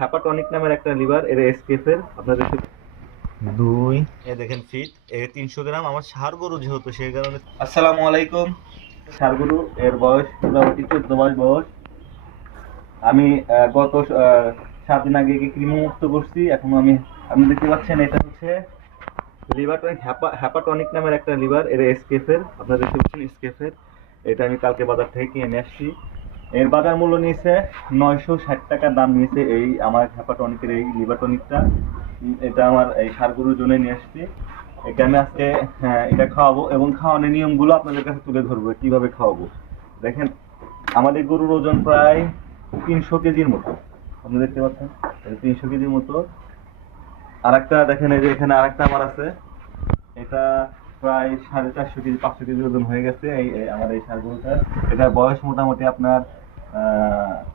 হ্যাপাটনিক নামের একটা লিভার এর। এসকেফের আপনাদের দুই। এ দেখেন ফিট এ তিনশো গ্রাম। আমার ষাড় গরু যেহেতু সেই কারণে আসসালামু আলাইকুম। ষাড় গরু এর বয়স মোটামুটি চোদ্দ মাস বয়স। আমি গত সাত দিন আগে ক্রিম মুক্ত করছি। এখন আমি আপনি দেখতে পাচ্ছেন এটা হচ্ছে লিভার হ্যাপাটনিক নামের একটা লিভার এর। এসকেফের আপনারা দেখতে পাচ্ছেন এসকেফের এটা আমি কালকে বাজার থেকে কিনে আসছি। এর বাজার মূল্য নিয়েছে নয়শো ষাট টাকা, দাম নিয়েছে এই আমার হ্যাপাটনিকের এই লিভার টনিকটা এটা আমার এই সারগুলোর জন্য নিয়ে আসছি। এটা আমি আজকে হ্যাঁ এটা খাওয়াবো এবং খাওয়ানোর নিয়মগুলো আপনাদের কাছে তুলে ধরবো, কীভাবে খাওয়াবো। দেখেন, আমাদের গরুর ওজন প্রায় তিনশো কেজির মতো। আপনি দেখতে পাচ্ছেন তিনশো কেজির মতো। আর একটা দেখেন, এই যে এখানে আরেকটা আমার আছে। এটা প্রায় সাড়ে চারশো কেজি, পাঁচশো কেজি ওজন হয়ে গেছে এই আমার এই সারগুলোটার এটার বয়স মোটামুটি আপনার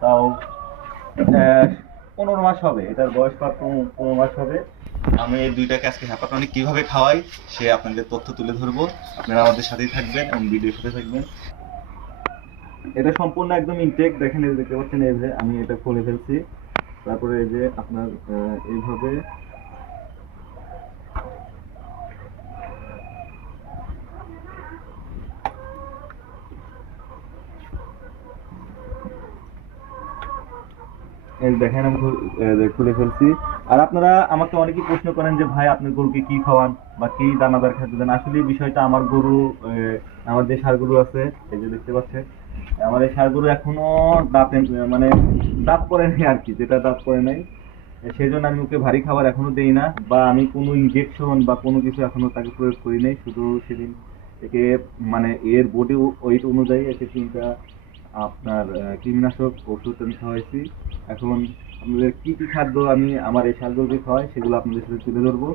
তাও পনেরো মাস হবে। এটার বয়স পনেরো মাস হবে। আমি এই দুইটাকে আজকে হ্যাপাটনিক কীভাবে খাওয়াই সে আপনাদের তথ্য তুলে ধরবো। আপনারা আমাদের সাথেই থাকবেন এবং ভিডিওর সাথে থাকবেন। এটা সম্পূর্ণ একদম ইনটেক দেখেন এই যে দেখতে পাচ্ছেন এই যে আমি এটা খুলে ফেলছি। তারপরে এই যে আপনার এইভাবে এই দেখেন, আমি খুলে ফেলছি। আর আপনারা আমাকে অনেকেই প্রশ্ন করেন যে, ভাই আপনার গরুকে কি খাওয়ান বা কি দানাদার খাদ্য দেন? আসলে বিষয়টা আমার গরু আমার যে ষাড় গরু আছে, এই যে দেখতে পাচ্ছেন, আমার এই ষাড় গরু এখনও দাঁতে মানে দাঁত পড়ে নাই আর কি, যেটা দাঁত পড়ে নাই। সেই জন্য আমি ওকে ভারী খাবার এখনও দেই না বা আমি কোনো ইনজেকশন বা কোনো কিছু এখনও তাকে প্রয়োগ করি নাই। শুধু সেদিন একে মানে এর বডি ওয়েট অনুযায়ী একে তিনটা আপনার কীটনাশক ওষুধ আমি খাওয়াইছি। এখন আপনাদের কি কি খাদ্য আমি আমার এই শাকগুলোকে খাওয়াই, সেগুলো আপনাদের সাথে তুলে ধরবো।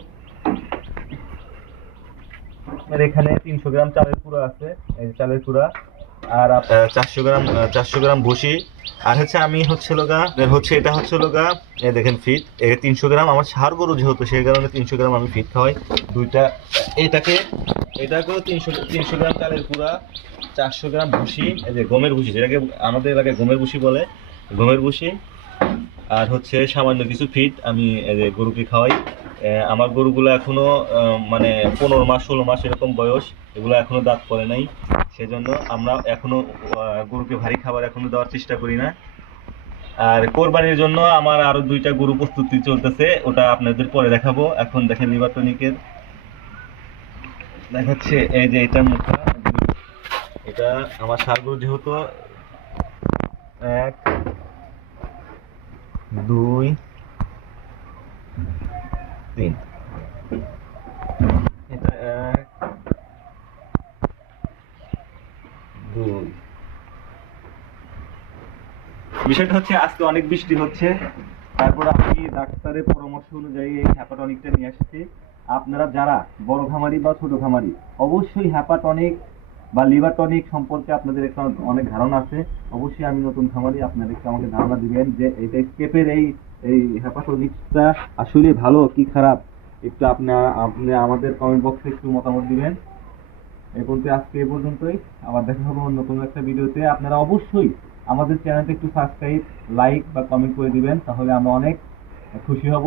আপনার এখানে তিনশো গ্রাম চালের কুড়া আছে, এই চালের কুড়া আর চারশো গ্রাম চারশো গ্রাম ভুসি আর হচ্ছে আমি হচ্ছে লোগা হচ্ছে এটা হচ্ছে লোগা এই দেখেন ফিট এ, তিনশো গ্রাম, আমার সার গরু যেহেতু, সেই কারণে তিনশো গ্রাম আমি ফিট খাওয়াই। দুইটা, এটাকে এটাকেও তিনশো তিনশো গ্রাম চালের কুড়া চারশো গ্রাম ভুসি, এই যে গমের ভুসি, যেটাকে আমাদের এলাকায় গমের ভুসি বলে, গমের ভুসি। আর হচ্ছে সামান্য কিছু ফিট আমি এই যে গরুকে খাওয়াই। আমার গরুগুলো এখনও মানে পনেরো মাস, ষোলো মাস এরকম বয়স, এগুলো এখনও দাঁত পড়ে নাই। সেজন্য আমরা এখনও গরুকে ভারী খাবার এখনও দেওয়ার চেষ্টা করি না। আর কোরবানির জন্য আমার আরও দুইটা গরু প্রস্তুতি চলতেছে, ওটা আপনাদের পরে দেখাবো। এখন দেখেন টনিকের দেখাচ্ছে এই যে এটার মুখটা এটা আমার সার গরু যেহেতু এক, দুই, তিন। এটা এক, দুই। বিষয়টা হচ্ছে আজকে অনেক বৃষ্টি হচ্ছে। তারপর আমি ডাক্তারের পরামর্শ অনুযায়ী এই হ্যাপাটনিকটা নিয়ে আসছি। আপনারা যারা বড় খামারি বা ছোট খামারি, অবশ্যই হ্যাপাটনিক বা লিভার টনিক সম্পর্কে আপনাদের একটা অনেক ধারণা আছে। অবশ্যই আমি নতুন খামারি আপনাদের একটু আমাকে ধারণা দিবেন যে এইটা স্টেপের এই এই হ্যাপাটনিকটা আসলে ভালো কি খারাপ। একটু আপনার আপনি আমাদের কমেন্ট বক্সে একটু মতামত দিবেন। এই পর্যন্ত, আজকে এ পর্যন্তই। আবার দেখা হবে অন্য কোনো একটা ভিডিওতে। আপনারা অবশ্যই আমাদের চ্যানেলটা একটু সাবস্ক্রাইব লাইক বা কমেন্ট করে দিবেন, তাহলে আমরা অনেক খুশি হব।